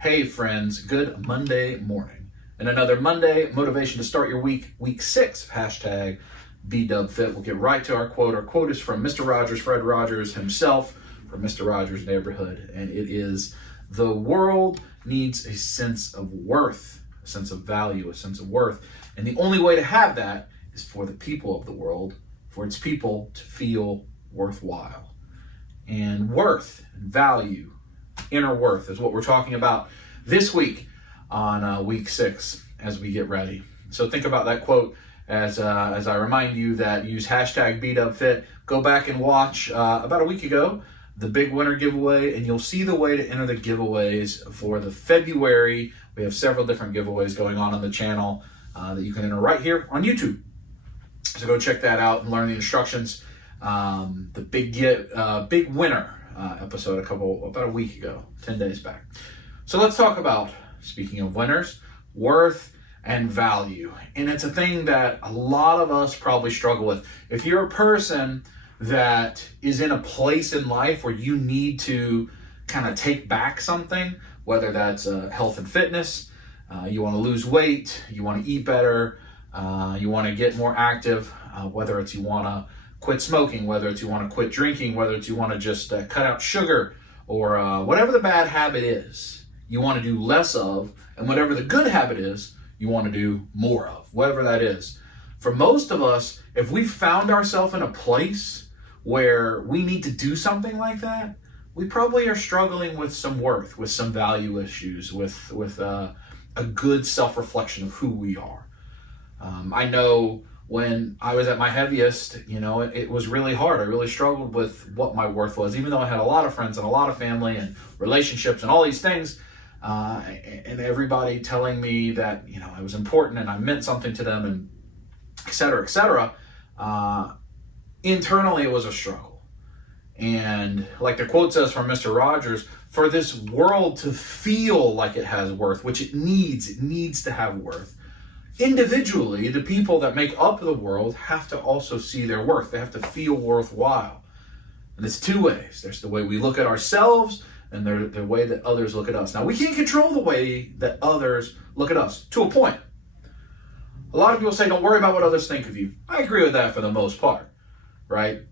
Hey friends, good Monday morning. And another Monday motivation to start your week 6 of hashtag bigdubfit. We'll get right to our quote. Our quote is from Mr. Rogers, Fred Rogers himself, from Mr. Rogers' Neighborhood. And it is, the world needs a sense of worth, a sense of value, a sense of worth. And the only way to have that is for the people of the world, for its people to feel worthwhile. And worth and value, inner worth, is what we're talking about this week on week 6 as we get ready. So think about that quote as I remind you that use hashtag bigdubfit. Go back and watch about a week ago the big winner giveaway, and you'll see the way to enter the giveaways for the February. We have several different giveaways going on the channel that you can enter right here on YouTube. So go check that out and learn the instructions. The big winner episode about a week ago, 10 days back. So let's talk about, speaking of winners, worth and value. And it's a thing that a lot of us probably struggle with. If you're a person that is in a place in life where you need to kind of take back something, whether that's health and fitness, you want to lose weight, you want to eat better, you want to get more active, whether it's you want to quit smoking, whether it's you want to quit drinking, whether it's you want to just cut out sugar, or whatever the bad habit is, you want to do less of, and whatever the good habit is, you want to do more of, whatever that is. For most of us, if we found ourselves in a place where we need to do something like that, we probably are struggling with some worth, with some value issues, with a good self-reflection of who we are. I know when I was at my heaviest, it was really hard. I really struggled with what my worth was, even though I had a lot of friends and a lot of family and relationships and all these things, and everybody telling me that, I was important and I meant something to them, and et cetera, et cetera. Internally, it was a struggle. And like the quote says from Mr. Rogers, for this world to feel like it has worth, which it needs to have worth, individually, the people that make up the world have to also see their worth. They have to feel worthwhile. And there's two ways. There's the way we look at ourselves, and the way that others look at us. Now, we can't control the way that others look at us, to a point. A lot of people say, don't worry about what others think of you. I agree with that for the most part, right?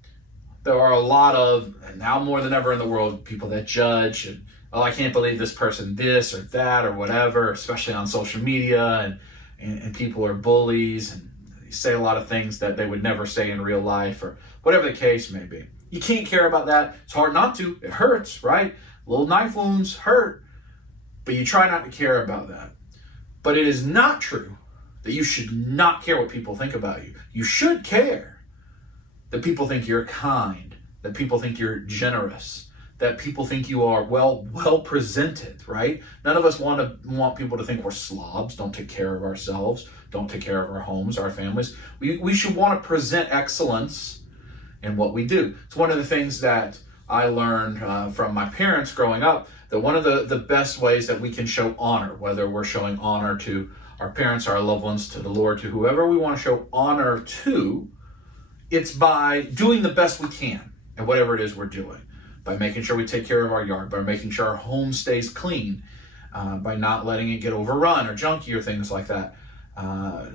There are a lot of, and now more than ever in the world, people that judge, and, oh, I can't believe this person this or that or whatever, especially on social media, and people are bullies, and they say a lot of things that they would never say in real life, or whatever the case may be. You can't care about that. It's hard not to. It hurts, right? Little knife wounds hurt, but you try not to care about that. But it is not true that you should not care what people think about you. You should care that people think you're kind, that people think you're generous, that people think you are well presented, right? None of us want people to think we're slobs, don't take care of ourselves, don't take care of our homes, our families. We should want to present excellence in what we do. It's one of the things that I learned from my parents growing up, that one of the best ways that we can show honor, whether we're showing honor to our parents, our loved ones, to the Lord, to whoever we want to show honor to, it's by doing the best we can at whatever it is we're doing. By making sure we take care of our yard, by making sure our home stays clean, by not letting it get overrun or junky or things like that,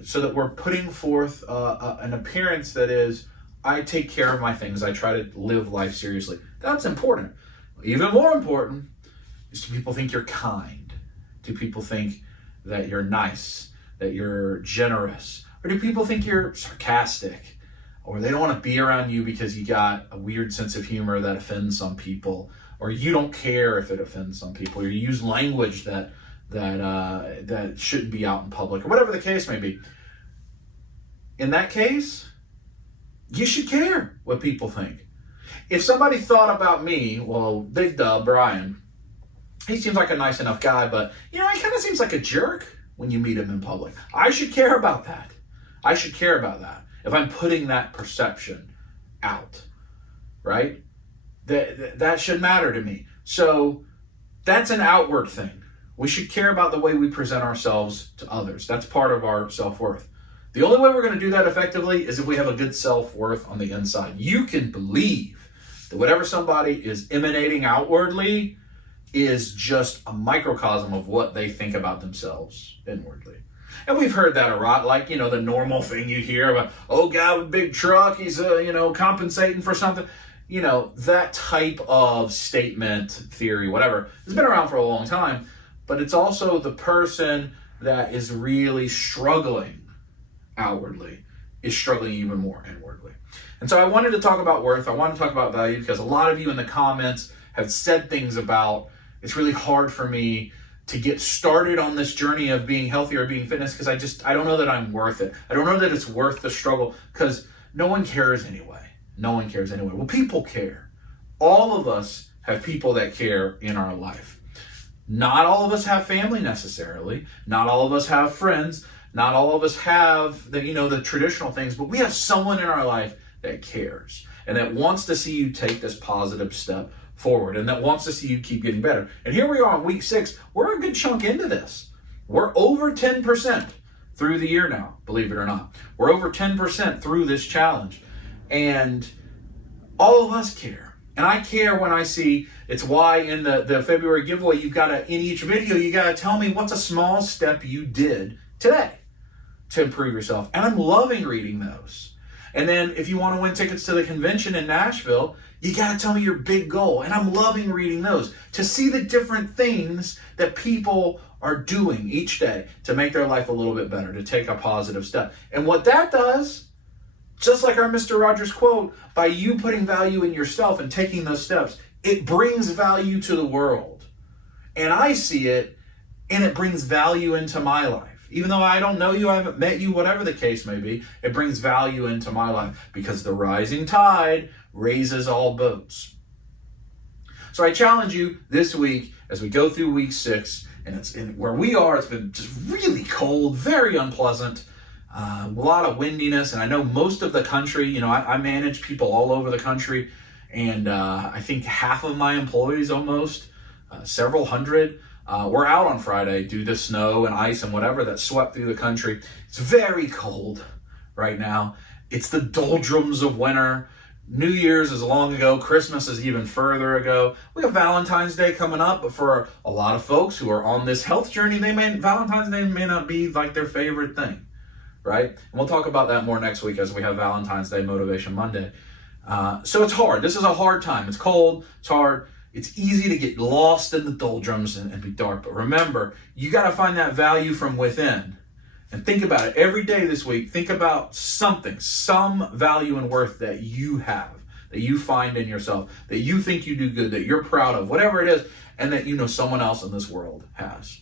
so that we're putting forth an appearance that is, I take care of my things, I try to live life seriously. That's important. Even more important is, do people think you're kind? Do people think that you're nice, that you're generous? Or do people think you're sarcastic? Or they don't want to be around you because you got a weird sense of humor that offends some people, or you don't care if it offends some people, or you use language that shouldn't be out in public, or whatever the case may be. In that case, you should care what people think. If somebody thought about me, well, Big Dub, Brian, he seems like a nice enough guy, but he kind of seems like a jerk when you meet him in public. I should care about that. I should care about that. If I'm putting that perception out, right? That should matter to me. So that's an outward thing. We should care about the way we present ourselves to others. That's part of our self-worth. The only way we're going to do that effectively is if we have a good self-worth on the inside. You can believe that whatever somebody is emanating outwardly is just a microcosm of what they think about themselves inwardly. And we've heard that a lot, like, the normal thing you hear about, oh, guy with big truck, he's, compensating for something. That type of statement, theory, whatever, has been around for a long time. But it's also the person that is really struggling outwardly is struggling even more inwardly. And so I wanted to talk about worth. I wanted to talk about value because a lot of you in the comments have said things about, it's really hard for me to get started on this journey of being healthy or being fitness because I don't know that I'm worth it. I don't know that it's worth the struggle because no one cares anyway. No one cares anyway. Well, people care. All of us have people that care in our life. Not all of us have family necessarily. Not all of us have friends. Not all of us have the traditional things, but we have someone in our life that cares and that wants to see you take this positive step forward and that wants to see you keep getting better. And here we are on week 6. We're a good chunk into this. We're over 10% through the year now, believe it or not. We're over 10% through this challenge. And all of us care. And I care when I see, it's why in the February giveaway, in each video, you got to tell me what's a small step you did today to improve yourself. And I'm loving reading those. And then if you want to win tickets to the convention in Nashville, you got to tell me your big goal. And I'm loving reading those to see the different things that people are doing each day to make their life a little bit better, to take a positive step. And what that does, just like our Mr. Rogers quote, by you putting value in yourself and taking those steps, it brings value to the world. And I see it, and it brings value into my life. Even though I don't know you, I haven't met you, whatever the case may be, it brings value into my life because the rising tide raises all boats. So I challenge you this week as we go through week 6, and where we are, it's been just really cold, very unpleasant, a lot of windiness, and I know most of the country, I manage people all over the country, and I think half of my employees almost, several hundred, we're out on Friday due to snow and ice and whatever that swept through the country. It's very cold right now. It's the doldrums of winter. New Year's is long ago. Christmas is even further ago. We have Valentine's Day coming up, but for a lot of folks who are on this health journey, Valentine's Day may not be like their favorite thing, right? And we'll talk about that more next week as we have Valentine's Day Motivation Monday. So it's hard. This is a hard time. It's cold. It's hard. It's easy to get lost in the doldrums and be dark. But remember, you got to find that value from within. And think about it every day this week. Think about something, some value and worth that you have, that you find in yourself, that you think you do good, that you're proud of, whatever it is, and that someone else in this world has.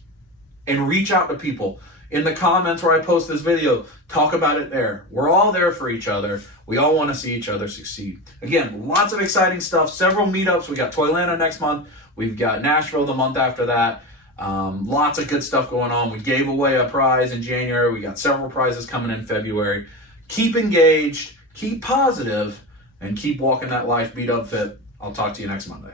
And reach out to people. In the comments where I post this video, talk about it there. We're all there for each other. We all want to see each other succeed. Again, lots of exciting stuff, several meetups. We got Toylanta next month. We've got Nashville the month after that. Lots of good stuff going on. We gave away a prize in January. We got several prizes coming in February. Keep engaged, keep positive, and keep walking that life beat up fit. I'll talk to you next Monday.